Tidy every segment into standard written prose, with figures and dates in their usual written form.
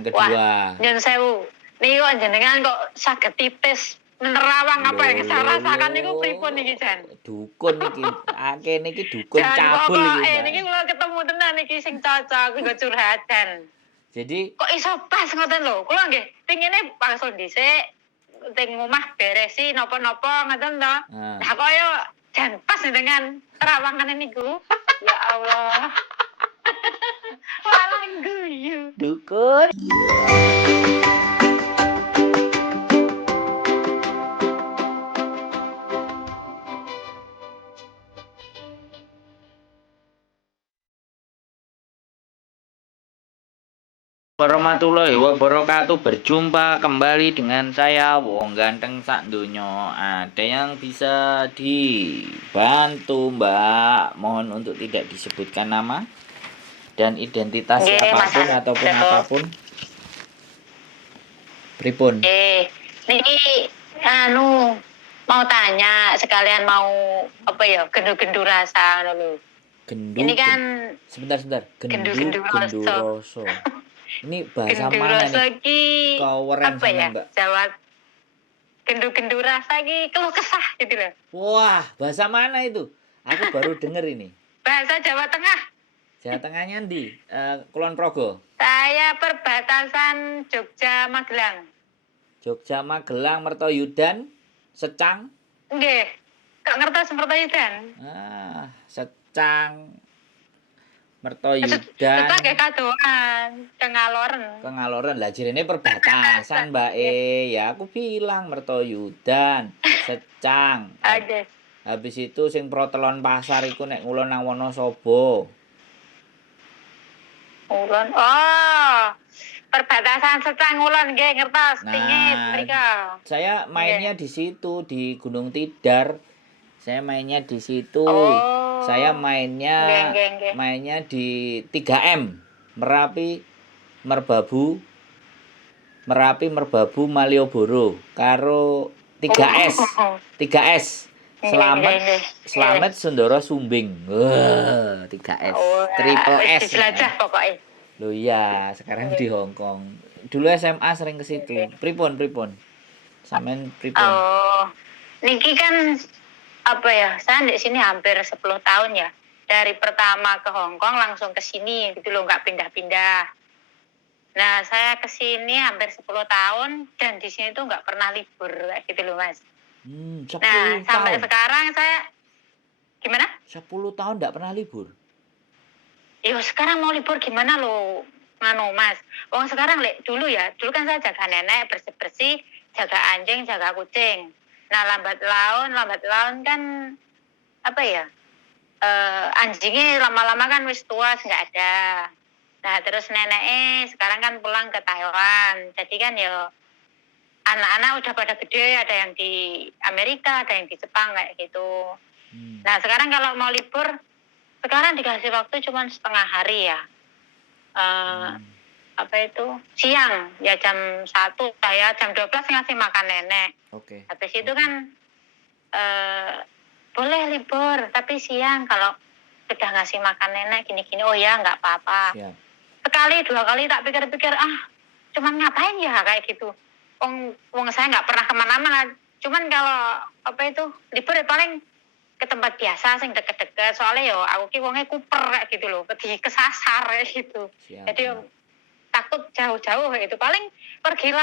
Yang Wah, kedua. nyun sewu. Niki kok jenengan kok saged titis nerawang apa yang saya rasakan niku pripun niki Jan? Dukun niki. Niki dukun Jan cabul pokok iki. niki kula ketemu tenan niki sing cocok nggo curhat Jan. Jadi kok iso pas ngoten lho. Kula nggih pingine langsung dhisik teng omah beresi napa-napa ngoten to. Nah kaya jan pas dengan terawangan niku. Ya Allah. Malah guyu. dukun. Warahmatullahi wabarakatuh. Berjumpa kembali dengan saya Wong Ganteng sak donya. Ada yang bisa dibantu Mbak? Mohon untuk tidak disebutkan nama dan identitas siapapun ataupun apapun. Pripun? Niki mau tanya sekalian mau apa ya gendu-gendu rasa lho. Ini kan sebentar. Gendu Roso. Ini bahasa gendu mana rasa nih? Kaweren apa ya? Mbak? Jawa gendu rasa ki keluh kesah gitu loh. Wah, bahasa mana itu? Aku baru denger ini. Bahasa Jawa Tengah. Jawa Tengahnya di Kulon Progo. Saya perbatasan Jogja Magelang. Jogja Magelang Mertoyudan Secang. Nggih. Kok ngertos Mertoyudan? Secang Mertoyudan. Secang nggih kadoan, Kengaloren. Lah jirene perbatasan, Mbak Ya aku bilang Mertoyudan, Secang. Oke. Habis itu sing Protelon Pasar iku nek ngulon nang Wonosobo. Ulon. Oh. Perbatasan Secang Ulon nggih ngertos. Pingit mriko. Saya mainnya di situ di Gunung Tidar. Saya mainnya di situ. Saya mainnya di 3M. Merapi Merbabu Malioboro karo 3S. 3S. Slamet Sendoro Sumbing. 3S. Triple S. Jelajah pokoknya. Loh iya, sekarang di Hong Kong. Dulu SMA sering ke situ. Pripun? Sampean pripun? Niki kan apa ya? Saya di sini hampir 10 tahun ya. Dari pertama ke Hong Kong langsung ke sini gitu loh, nggak pindah-pindah. Nah, saya ke sini hampir 10 tahun dan di sini tuh nggak pernah libur gitu loh, Mas. 10 nah, sampai tahun. Sekarang saya gimana? 10 tahun nggak pernah libur. Yo sekarang mau libur gimana lo, Mas? Wong sekarang dulu kan saya jaga nenek, bersih-bersih, jaga anjing, jaga kucing. Nah lambat laun kan apa ya? Anjingnya lama-lama kan wis tua, nggak ada. Nah terus neneknya sekarang kan pulang ke Taiwan. Jadi kan ya anak-anak udah pada gede, ada yang di Amerika, ada yang di Jepang kayak gitu. Nah sekarang kalau mau libur, sekarang dikasih waktu cuma setengah hari ya. Apa itu? Siang, ya jam 1 saya, jam 12 ngasih makan nenek. Habis itu kan boleh libur, tapi siang kalau sudah ngasih makan nenek gini-gini, oh ya nggak apa-apa. Sekali, 2 kali tak pikir-pikir, cuman ngapain ya kayak gitu. Wong saya nggak pernah kemana-mana. Cuman kalau apa itu libur ya paling ke tempat biasa sing deket-deket, soalnya yo aku ki wonge kuper kayak gitu loh, pergi kesasar kayak gitu. Jadi takut jauh-jauh kayak gitu. Paling pergi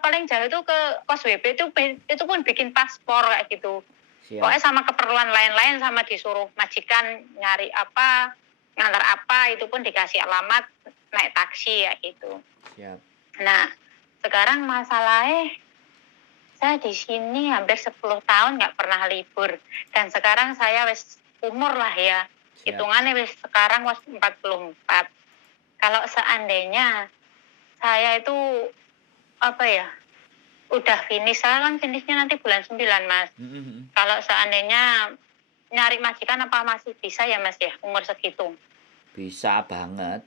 paling jauh itu ke pos WP itu pun bikin paspor kayak gitu. Pokoknya sama keperluan lain-lain, sama disuruh majikan nyari apa, ngantar apa, itu pun dikasih alamat, naik taksi ya gitu. Nah sekarang masalahnya saya di sini hampir 10 tahun nggak pernah libur. Dan sekarang saya wis umur lah ya. Hitungannya wis sekarang wis 44. Kalau seandainya saya itu apa ya? Udah finish, saya kan finishnya nanti bulan 9, Mas. Kalau seandainya nyari majikan apa masih bisa ya, Mas ya, umur segitu? Bisa banget.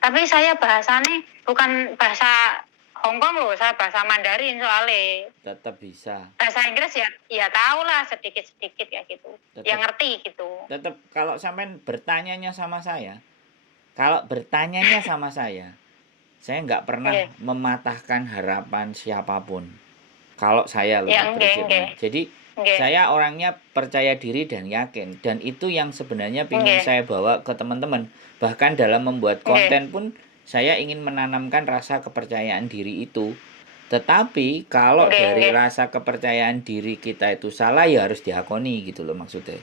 Tapi saya bahasanya bukan bahasa Hongkong loh, saya bahasa Mandarin soalnya. Tetap bisa. Bahasa Inggris ya tahu lah sedikit-sedikit ya gitu. Yang ngerti gitu. Tetap kalau sampean bertanyanya sama saya, Kalau bertanyanya sama saya nggak pernah mematahkan harapan siapapun. Kalau saya lebih prinsipnya. Jadi saya orangnya percaya diri dan yakin, dan itu yang sebenarnya ingin saya bawa ke teman-teman. Bahkan dalam membuat konten pun saya ingin menanamkan rasa kepercayaan diri itu. Tetapi kalau dari rasa kepercayaan diri kita itu salah, ya harus diakoni gitu loh maksudnya.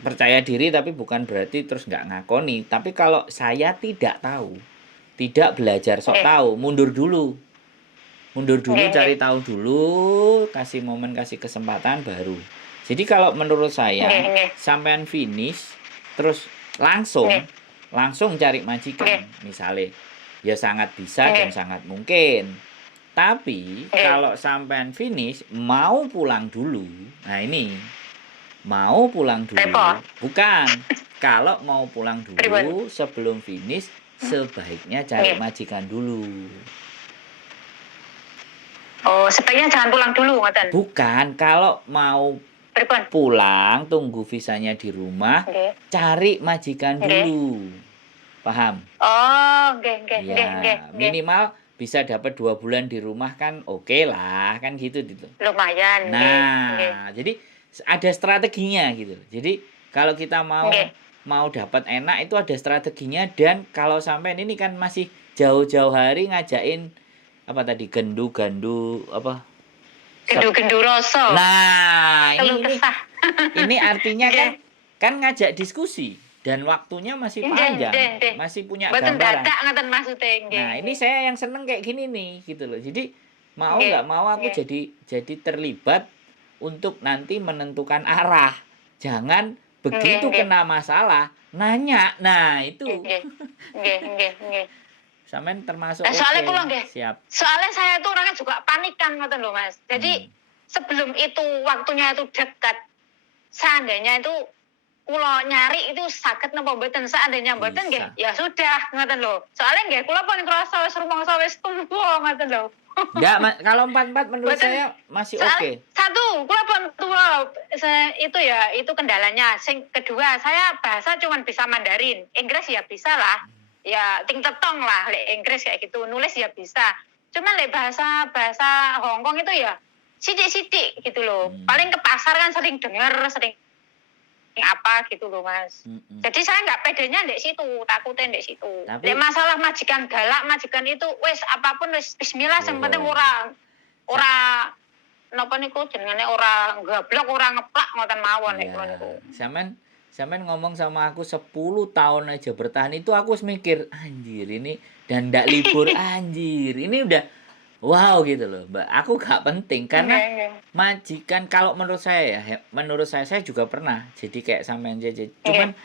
Percaya diri tapi bukan berarti terus nggak ngakoni. Tapi kalau saya tidak tahu, tidak belajar sok tahu, mundur dulu, cari tahu dulu, kasih momen, kasih kesempatan baru. Jadi kalau menurut saya sampean finish terus langsung cari majikan misalnya, ya sangat bisa dan sangat mungkin. Tapi kalau sampean finish mau pulang dulu, nah ini mau pulang dulu, bukan. Kalau mau pulang dulu sebelum finish, sebaiknya cari majikan dulu. Oh, sebaiknya jangan pulang dulu, ngoten. Bukan, kalau mau pulang tunggu visanya di rumah, cari majikan dulu. Paham? Oh, ya, minimal bisa dapat 2 bulan di rumah kan oke lah, kan gitu. Lumayan. Nah, jadi ada strateginya gitu. Jadi kalau kita mau dapat enak itu ada strateginya. Dan kalau sampai ini kan masih jauh-jauh hari ngajakin apa tadi, gandu apa, gendu rasa. Nah, ini artinya kan ngajak diskusi dan waktunya masih panjang, masih punya gambaran. Nah, ini saya yang seneng kayak gini nih gitu loh. Jadi mau nggak mau aku jadi terlibat untuk nanti menentukan arah. Jangan begitu kena masalah nanya. Nah, itu. Sampean termasuk soalnya siap. Soalnya saya itu orangnya juga panikan ngoten loh, Mas. Jadi sebelum itu waktunya itu dekat, seandainya itu kula nyari itu saged napa mboten, seandainya mboten nggih ya sudah ngoten lho. Soalnya nggih kula pun ngrasa wis rumangsa wis tuwa ngoten lho. Enggak, kalau 44 menurut saya masih oke. Satu, kula pun tua. Itu ya, itu kendalanya. Sing kedua, saya bahasa cuman bisa Mandarin. Inggris ya bisa lah. Ya ting tetong lah lek Inggris kayak gitu. Nulis ya bisa. Cuman lek bahasa Hongkong itu ya sidik-sidik gitu loh. Paling ke pasar kan sering denger, sering apa gitu loh, Mas. Jadi saya nggak pedenya ndek situ, takutnya ndek situ. Tapi masalah majikan galak, majikan itu wis apapun wis bismillah, yang penting ora napa niku jenenge ora gablok, ora ngeplak ngoten mawon nek kula niku. Sampean ngomong sama aku 10 tahun aja bertahan itu aku mikir anjir ini dan ndak libur anjir. Ini udah wow gitu loh, Mbak. Aku gak penting karena majikan kalau menurut saya ya, menurut saya juga pernah jadi kayak sampean JJ. Cuman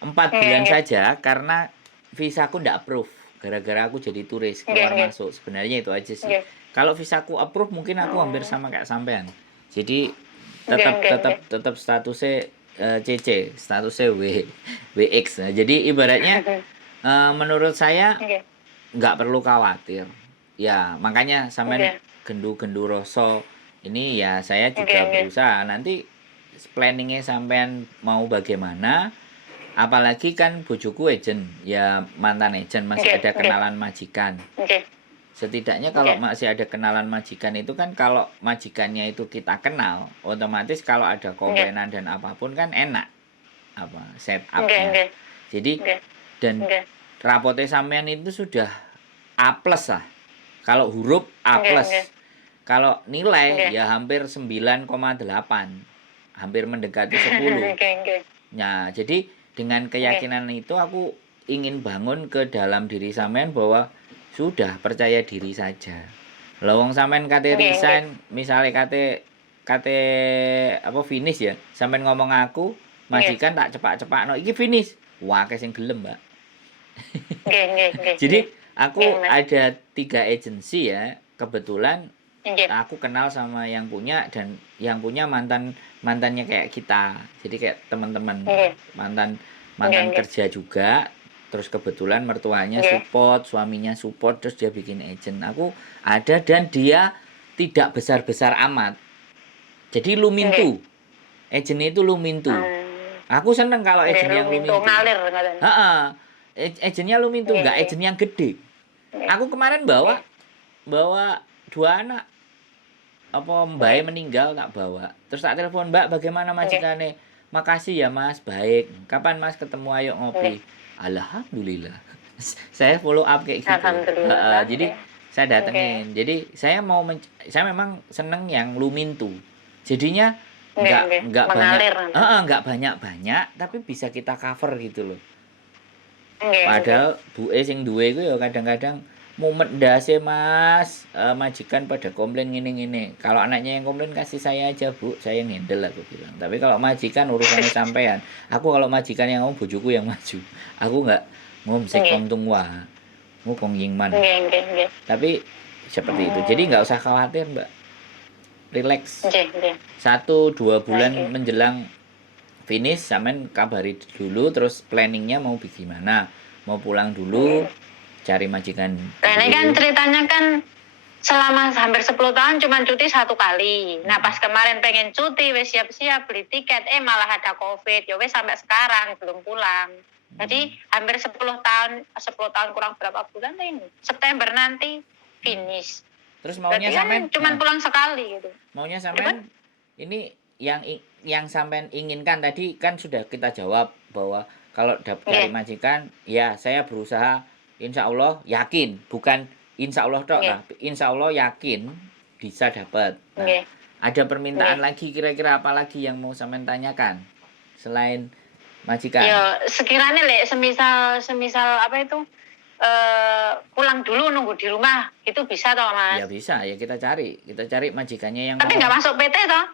4 bulan saja karena visaku ndak approve. Gara-gara aku jadi turis keluar masuk. Sebenarnya itu aja sih. Kalau visaku approve mungkin aku hampir sama kayak sampean. Jadi tetap statusnya CC, statusnya WX. Nah, jadi ibaratnya menurut saya nggak perlu khawatir. Ya, makanya sampean gendu rasa ini ya saya juga berusaha. Nanti planningnya sampean mau bagaimana? Apalagi kan bojoku agent, ya mantan agent, masih ada kenalan majikan. Setidaknya kalau masih ada kenalan majikan itu kan kalau majikannya itu kita kenal, otomatis kalau ada komplainan dan apapun kan enak apa setupnya. Jadi dan rapotnya sampean itu sudah A+ lah. Kalau huruf A+. Kalau nilai ya hampir 9,8. Hampir mendekati 10. Nah, jadi dengan keyakinan itu aku ingin bangun ke dalam diri sampean bahwa sudah percaya diri saja. Lawang sampean kate resign, misalnya kate apa finish ya. Sampean ngomong aku majikan tak cepak-cepakno iki finish. Wah, sing gelem, Mbak. Jadi aku ada 3 agensi ya. Kebetulan aku kenal sama yang punya dan yang punya mantannya kayak kita. Jadi kayak teman-teman mantan kerja juga. Terus kebetulan mertuanya support, suaminya support, terus dia bikin agent. Aku ada dan dia tidak besar-besar amat. Jadi lumintu. Agent itu lumintu. Aku seneng kalau Nggih, agent yang lumintu lumintu. ngalir ngoten. Heeh. Agentnya lumintu, Nggih, enggak nggih. agent yang gede. Nggih. Aku kemarin bawa bawa 2 anak. Apa mbae Nggih. meninggal tak bawa. Terus tak telepon, "Mbak, bagaimana Nggih. majikane?" "Makasih ya, Mas, baik. Kapan Mas ketemu ayo Nggih. ngopi." Alhamdulillah. Saya follow up kayak gitu. Heeh, Alhamdulillah. jadi Nggih. saya Nggih. datengin. Jadi saya memang seneng yang lumintu. Jadinya Nggih, nggih. nggak banyak, Mengalir ngoten. nggak banyak-banyak tapi bisa kita cover gitu loh. Nggih, nggih. Padahal buke sing duwe iku ya kadang-kadang mumet ndase Mas, majikan pada komplain ngene-ngene. Kalau anaknya yang komplain kasih saya aja Bu, saya yang handle aku bilang. Tapi kalau majikan urusannya sampean. Aku kalau majikan yang ngomong bojoku yang maju. Aku nggak ngomsik Nggih. kontung wah. Ngukong yingman. Nggih, nggih, nggih. Tapi seperti itu. Jadi nggak usah khawatir, Mbak. Relax. Nggih, nggih. 1-2 bulan Oke. menjelang finish sampean kabari dulu terus planningnya mau gimana. Mau pulang dulu, cari majikan Nah, ini kan dulu. ceritanya kan selama hampir 10 tahun cuma cuti 1 kali. Nah, pas kemarin pengen cuti, wes siap-siap beli tiket, malah ada COVID. Ya wes sampai sekarang belum pulang. Jadi hampir 10 tahun kurang berapa bulan ini? September nanti finish. Terus maunya Berarti kan sampean cuma pulang sekali gitu. maunya sampean ini yang sampean inginkan tadi kan sudah kita jawab bahwa kalau cari majikan ya saya berusaha insya Allah yakin bukan insya Allah tok tapi insya Allah yakin bisa dapat. Nah, ada permintaan lagi kira-kira apa lagi yang mau sampean tanyakan selain majikan? Ya sekiranya semisal apa itu pulang dulu nunggu di rumah itu bisa toh Mas? Ya bisa ya kita cari majikannya yang tapi nggak masuk PT toh?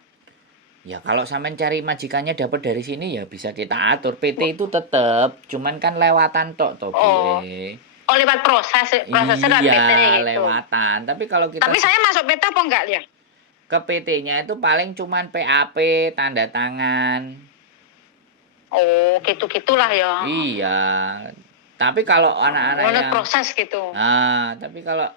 Ya kalau sampean cari majikannya dapat dari sini ya bisa kita atur. PT itu tetap, cuman kan lewatan tok toh Bu. Oh lewat prosesnya lewat PT gitu. Lewatan. Tapi kalau kita Tapi saya masuk PT apa enggak ya? Ke PT-nya itu paling cuman PAP, tanda tangan. Oh, gitu-gitulah ya. Iya. Tapi kalau anak-anak yang proses gitu. Nah, tapi kalau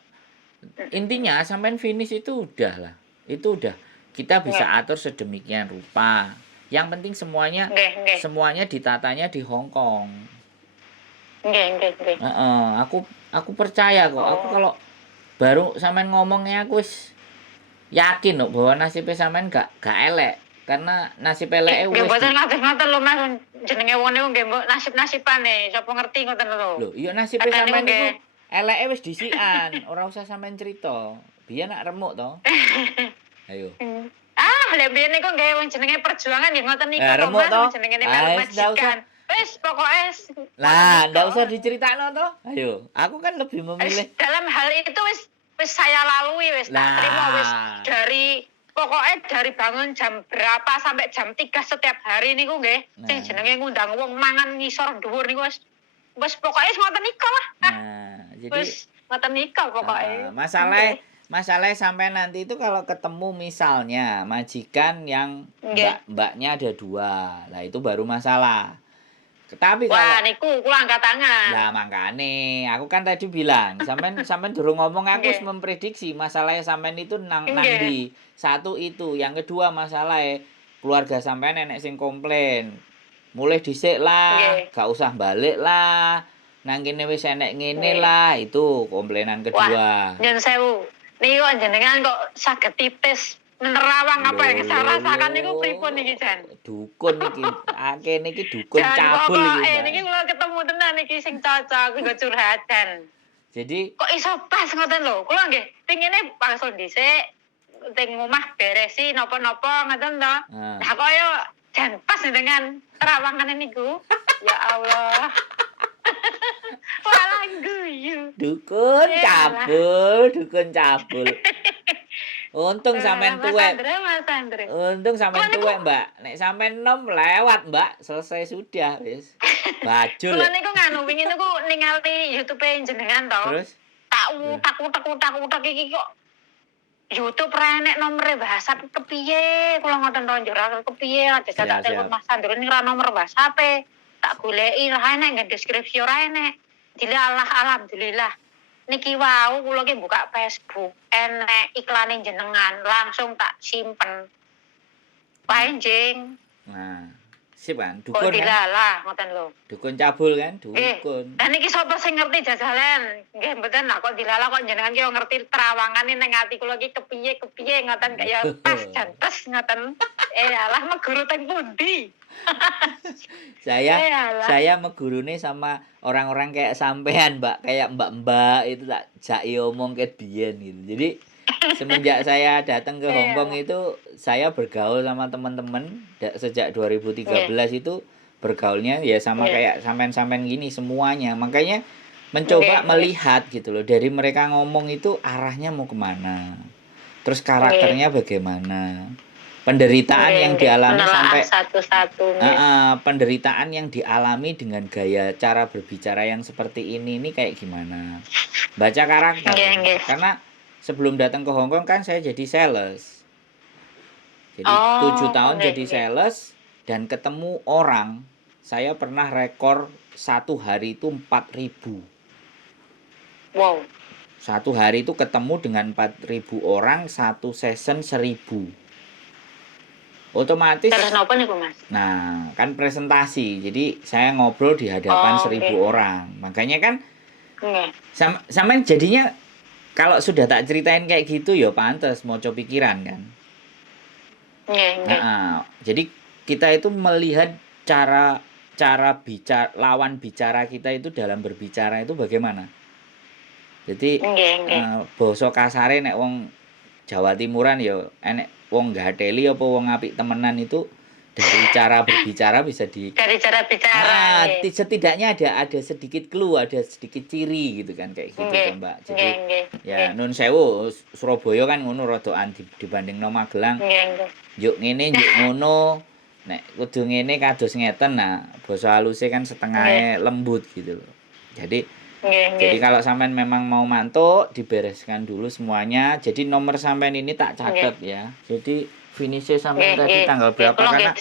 intinya sampean finish itu udah lah. Itu udah kita bisa atur sedemikian rupa. Yang penting semuanya ditatanya di Hong Kong. Nggih. Aku percaya kok. Aku kalau baru sampean ngomongnya aku wis yakin kok bahwa nasibnya sampean gak elek. Karena nasib eleke wis. Mboten ngaten lho Mas, jenenge wong niku nggih nasib-nasibane, sapa ngerti ngoten lho. Lho, iya nasibnya sampean niku eleke wis disikan, ora usah sampean cerita. Biyen nak remuk to. Ayo. Lek biyen niku nggih wong jenenge perjuangan nggih ngoten niku to Mas, jenenge majikan. Wis pokoke lah, ndak usah diceritakno to. Ayo, aku kan lebih memilih dalam hal itu wis saya lalui wis tak terima wis dari bangun jam berapa sampai jam 3 setiap hari niku nggih. Sing jenenge ngundang wong mangan ngisor dhuwur niku wis pokoke ngoten niku lah. Nah, jadi wis ngoten niku pokoke. Masalah sampai nanti itu kalau ketemu misalnya majikan yang mbaknya ada 2. Lah itu baru masalah. Tapi wah niku kula angkat tangan. Lah makane, aku kan tadi bilang, sampean durung ngomong aku wis memprediksi masalahnya sampean itu nang ndi. Satu itu, yang kedua masalahnya keluarga sampean enek sing komplain. Mulai dhisik lah, gak usah balik lah. Nang kene wis enek ngene lah, itu komplainan kedua. Wah, nyun sewu. Niku jenengan kok saged titis menerawang apa yang saya rasakan niku pripun niki Jan? Dukun niki. Kene iki dukun cabul iki. Niki kula ketemu tenan niki sing cocok nggo curhat Jan. Jadi kok iso pas ngoten lho. Kula nggih pengine langsung dhisik teng omah beresi napa-napa ngoten to. Lah kok yo Jan pas dengan terawangan niku. Ya Allah. Walah guyu. Dukun cabul. Untung sampean tuwek. Mas Andre. Untung sampean tuwek, Mbak. Nek sampean enom lewat, Mbak. Selesai sudah wis. Bajul. Kulo niku nganu wingi niku ningali YouTube jenengan to. Terus tak iki kok YouTube renek nomere WhatsApp kepiye? Kula ngoten to njur kepiye aja tak telepon Mas Andre ning ra nomor WhatsApp tak goleki lah enek nang deskripsi ora enek. Alhamdulillah. Niki wau kula ki buka Facebook, enek iklane jenengan, langsung tak simpen. Wae jeng. Nah, Sip kan? Kok Dukun kan? dilalah ngoten lho. Dukun cabul kan? Nggih. Dukun. Lah niki sapa sing ngerti jajalen? Nggih mboten lah kok dilalah kok jenengan ki ngerti terawangane ning ati kula ki kepiye ngoten kaya pas jantes ngoten. Alah meguru teng pundi? Saya megurune sama orang-orang kayak sampean, Mbak, kayak mbak-mbak itu tak jaki omong ke biyen gitu. Jadi semenjak saya datang ke Hong Kong itu saya bergaul sama teman-teman sejak 2013 itu bergaulnya ya sama kayak sampean-sampean gini semuanya. Makanya mencoba melihat gitu loh dari mereka ngomong itu arahnya mau kemana. Terus karakternya bagaimana. Penderitaan yang dialami sampai penderitaan yang dialami dengan gaya cara berbicara yang seperti ini kayak gimana. Baca karakter. Karena sebelum datang ke Hong Kong kan saya jadi sales. Jadi 7 tahun jadi sales dan ketemu orang. Saya pernah rekor satu hari itu 4.000. Wow. Satu hari itu ketemu dengan 4.000 orang, satu season 1.000. Otomatis. Terus napa niku, Mas? Nah, kan presentasi. Jadi saya ngobrol di hadapan 1.000 orang. Makanya kan sampean jadinya kalau sudah tak ceritain kayak gitu ya pantes mau coba pikiran kan. Jadi kita itu melihat cara bicara lawan bicara kita itu dalam berbicara itu bagaimana. Jadi basa kasare nek wong Jawa Timuran ya enek wong gateli apa wong apik temenan itu dari cara berbicara bisa dari cara bicara. Setidaknya ada sedikit clue, ada sedikit ciri gitu kan kayak gitu kan, Mbak. Jadi ya nun sewu Surabaya kan ngono rodokan dibandingno Magelang. Yuk ngene yuk ngono. Nek kudu ngene kados ngeten. Nah, basa haluse kan setengahnya lembut gitu loh. Jadi kalau sampean memang mau mantuk, dibereskan dulu semuanya. Jadi nomor sampean ini tak catat ya. Jadi finishnya sampean tadi tanggal berapa karena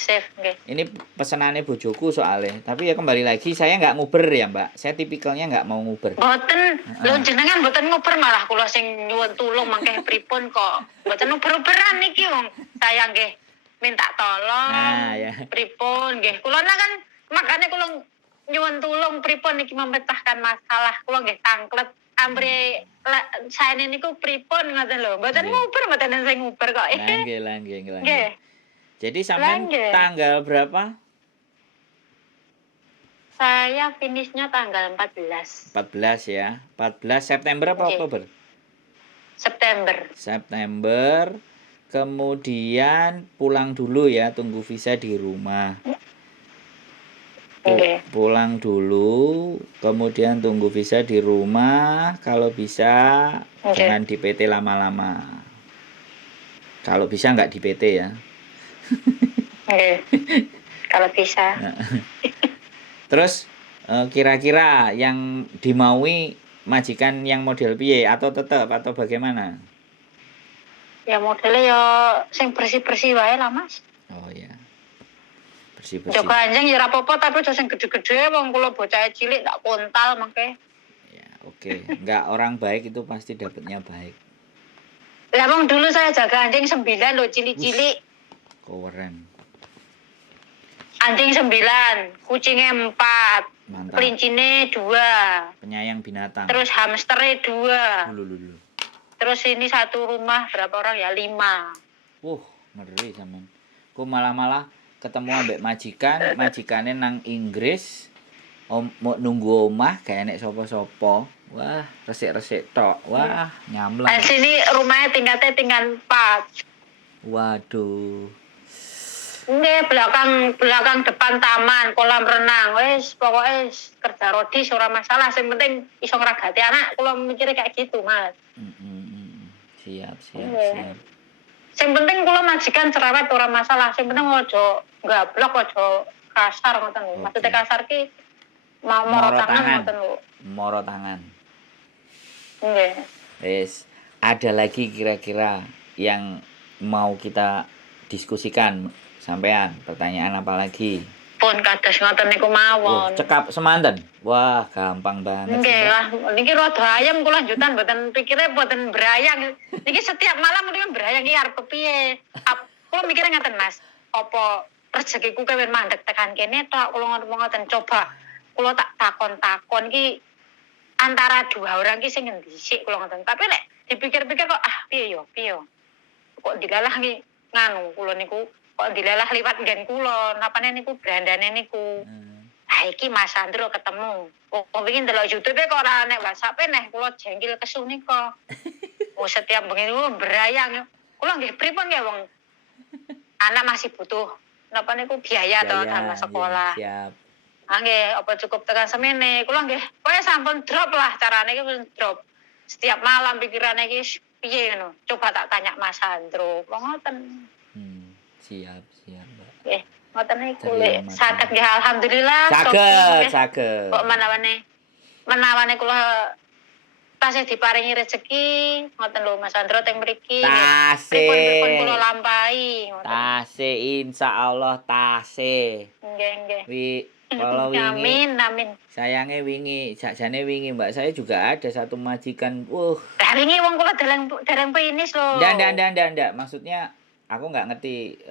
ini pesenannya bojoku soalnya. Tapi ya kembali lagi saya nggak nguber ya, Mbak. Saya tipikalnya nggak mau nguber. Mboten, lho jenengan mboten nguber malah kula sing nyuwun tulung mangke pripun kok. Mboten uber-uberan niki wong. Saya nggih minta tolong. Pripun nggih. Kula kan makane kula nyuwun tulung pripun niki memecahkan masalah kula nggih tangklet ambre saene niku pripun ngoten lho mboten nguber mboten sing nguber kok nggih. Jadi sampean tanggal berapa? Saya finishnya tanggal 14 ya 14 September apa Oktober? September kemudian pulang dulu ya tunggu visa di rumah. Pulang dulu, kemudian tunggu visa di rumah, kalau bisa jangan di PT lama-lama. Kalau bisa nggak di PT ya. Kalau bisa. Terus kira-kira yang dimaui majikan yang model piye atau tetap atau bagaimana? Ya modelnya ya sing bersih-bersih wae lah, Mas. Oh ya. Joko anjing ya apa-apa tapi aja sing gede-gede wong kula bocah cilik tak kontal mangke. Ya, oke. Enggak orang baik itu pasti dapatnya baik. Lah wong dulu saya jaga anjing 9 lho cilik-cilik. Keren. Anjing 9, kucingnya 4. Mantap. Kelincine 2. Penyayang binatang. Terus hamsternya 2. Lulu. Terus ini satu rumah berapa orang ya 5. Ngeri sampean. Ku malah ketemu ambek majikannya nang Inggris mau nunggu omah kayak nek sapa-sapa. Wah, resik-resik tok. Wah, nyamleng. Di sini rumahnya tingkatnya tingkat 4. Waduh. Nggih, belakang depan taman, kolam renang. Wis pokoke kerja rodis ora masalah, sing penting iso ngragati anak. Kula mikirnya kayak gitu, Mas. Siap. Sing penting kula majikan cerewet ora masalah. Sing penting aja gablok aja kasar ngoten lho. Maksudnya kasar ki moro tangan ngoten lho. Moro tangan. Nggih. Wis, ada lagi kira-kira yang mau kita diskusikan sampean? Pertanyaan apa lagi? Pun kados ngoten niku mawon. Cekap semanten. Wah, gampang banget. Nggih lah, niki rada ayam kula lanjutan mboten pikire mboten brayang. Niki setiap malam mriki brayang iki arep kepiye? Kula mikire ngaten Mas. Apa rezekiku kewen mandek tekan kene tok kula ngoten coba kula tak takon-takon ki antara dua orang ki sing ngendi sik kula ngoten. Tapi nek dipikir-pikir kok piye yo kok dilalah ki nganu kula niku kok dilalah liwat nggen kula napane niku brandane niku. Iki Mas Sandro ketemu. Oh, pengen delok YouTube kok ora nek WhatsApp neh kula jengkil kesu nika. Oh, setiap bengi niku berayang. Kula nggih pripun nggih wong anak masih butuh napa niku biaya to tambah sekolah. Siap. Nggih, apa cukup tekan semene. Kula nggih kowe sampun drop lah carane iki drop. Setiap malam pikirane iki piye ngono. Coba tak tanya Mas Sandro. Kok ngoten. Siap, Mbak. Nggih. Ngoten niku lek saged nggih alhamdulillah saged. Kok menawane kula tasih diparingi rezeki ngoten lho Mas Sandro teng mriki. Pripun kula lampahi ngoten. Tasih insyaallah tasih. Nggih. Kalau wingi Amin. Sayange wingi, sakjane wingi Mbak saya juga ada satu majikan. Wingi wong kula dereng finish lho. Ndak. Maksudnya aku nggak ngerti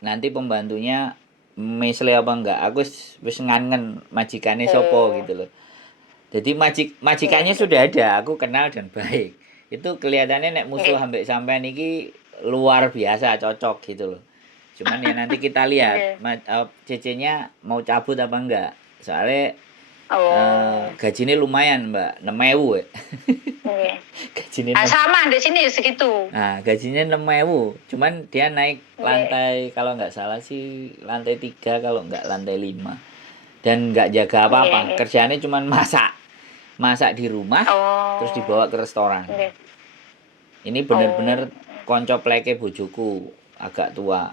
nanti pembantunya mesle apa enggak. Aku wis ngangen majikane sopo gitu loh. Jadi majikannya sudah ada, aku kenal dan baik. Itu kelihatannya nek musuh ambek sampean iki luar biasa cocok gitu loh. Cuman ya nanti kita lihat cece-nya mau cabut apa enggak. Soalnya gajinya lumayan Mbak, 6.000 gajinya sama di sini segitu. Nah, gajinya 6.000. Cuman dia naik lantai kalau nggak salah sih lantai 3 kalau nggak lantai 5. Dan nggak jaga apa-apa. Kerjaannya cuman masak di rumah terus dibawa ke restoran. Ini bener-bener konco pleke bojoku agak tua.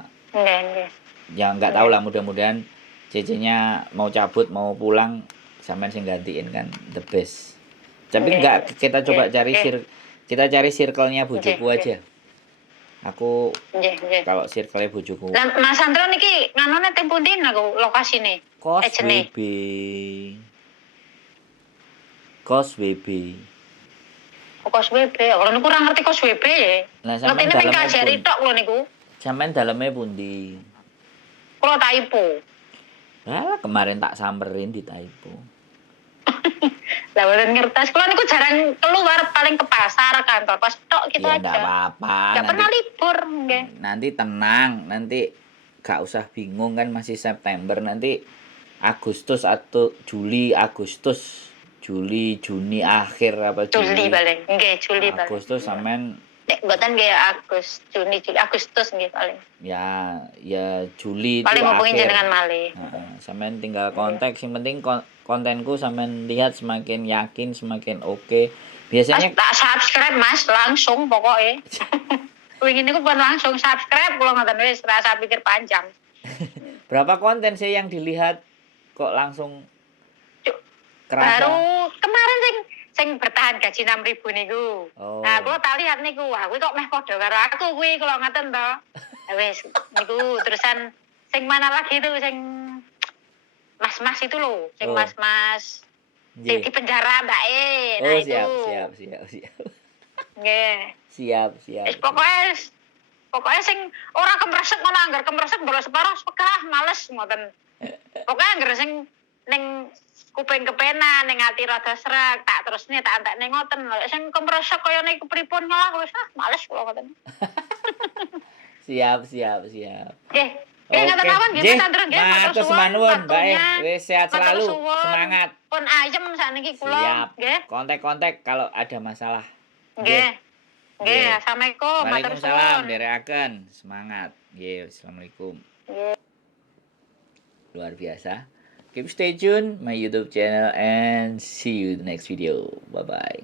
Ya nggak tahu lah, mudah-mudahan cece-nya mau cabut mau pulang sampean sing gantiin kan the best. Tapi enggak, kita coba cari circle-nya bojoku aja. Aku kalau circle-nya bojoku. Lah Mas Sandro niki nganone teng pundi niku lokasine? Kos WB. Kos WB. Kalau niku ora ngerti kos WB ya. Ngerti nek kajari tok lho niku. Sampeyan daleme pundi? Kula Taipo. Kemarin tak samperin di Taipo. Lah mboten ngertos. Kula niku jarang keluar, paling ke pasar, kantor pos tok gitu aja. Ya enggak apa-apa. Enggak pernah libur, nggih. Nanti tenang, nanti gak usah bingung kan masih September, nanti Agustus atau Juli Juni akhir apa Juli paling. Nggih, Juli paling. Agustus sampean nek mboten nggih Juni Agustus nggih paling. Ya Juli paling itu ngubungin akhir. Jenengan malih. Sampean tinggal kontak, yang penting kontenku sampean lihat semakin yakin, semakin oke. Biasanya tak subscribe Mas langsung pokoknya. Wingi niku pun langsung subscribe kula ngoten wis rasa pikir panjang. Berapa konten sih yang dilihat kok langsung kerasa? Baru kemarin sing bertahan gaji 6.000 niku. Nah, kula tak lihat niku, wah kuwi kok meh padha karo aku kuwi kula ngoten to. Wis niku terusan sing mana lagi itu sing mas-mas itu loh, sing mas-mas sing di penjara Mbak nah itu. Siap. Nggih. Siap. Pokoknya sing ora kemresek ngono, anggar kemresek bolos separo sepegah males ngoten. Pokoknya anggar sing ning kuping kepenan ning ati rada srek tak terusne tak antekne ngoten. Sing kemresek kaya niku pripun ngalah wis males kula ngoten. Siap. Nggih. Ngaten awan nggih Mas Sandro nggih. Matur suwun, Mbak. Wis sehat selalu. Semangat. Pun ayem sakniki kula nggih. Kontak kalau ada masalah. Nggih. Assalamualaikum. Waalaikumsalam. Derekaken. Semangat. Nggih, assalamualaikum. Luar biasa. Keep stay tune my YouTube channel and see you in the next video. Bye bye.